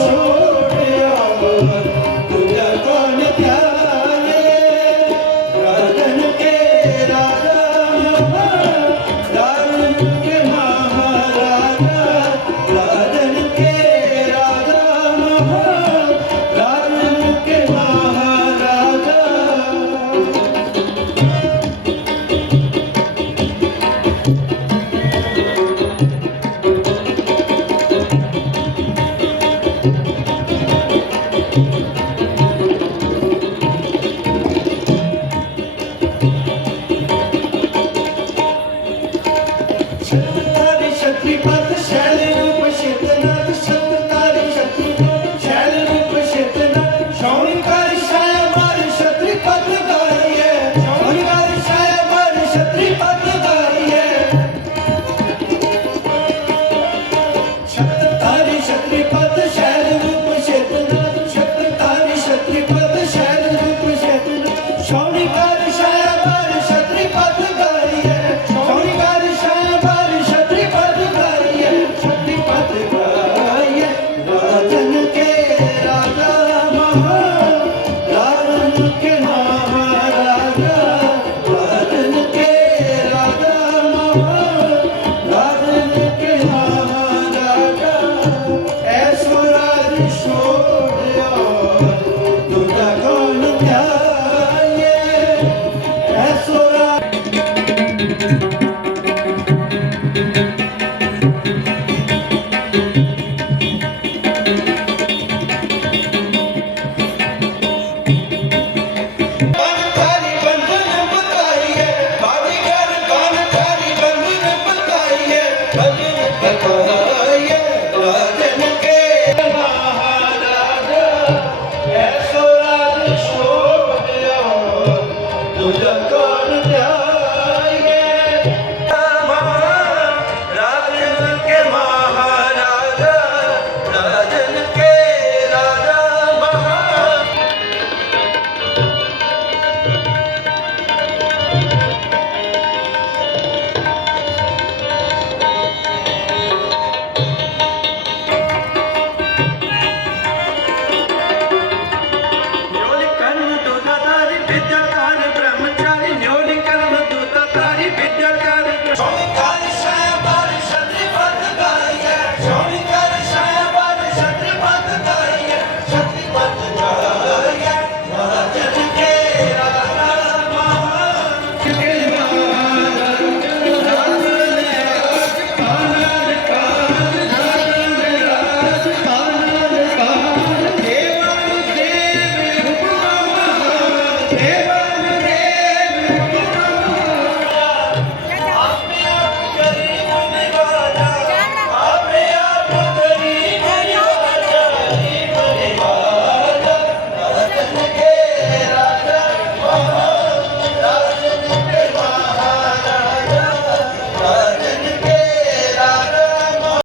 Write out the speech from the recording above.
Senhor. happy birthday. ಪಹಾಯ 正面。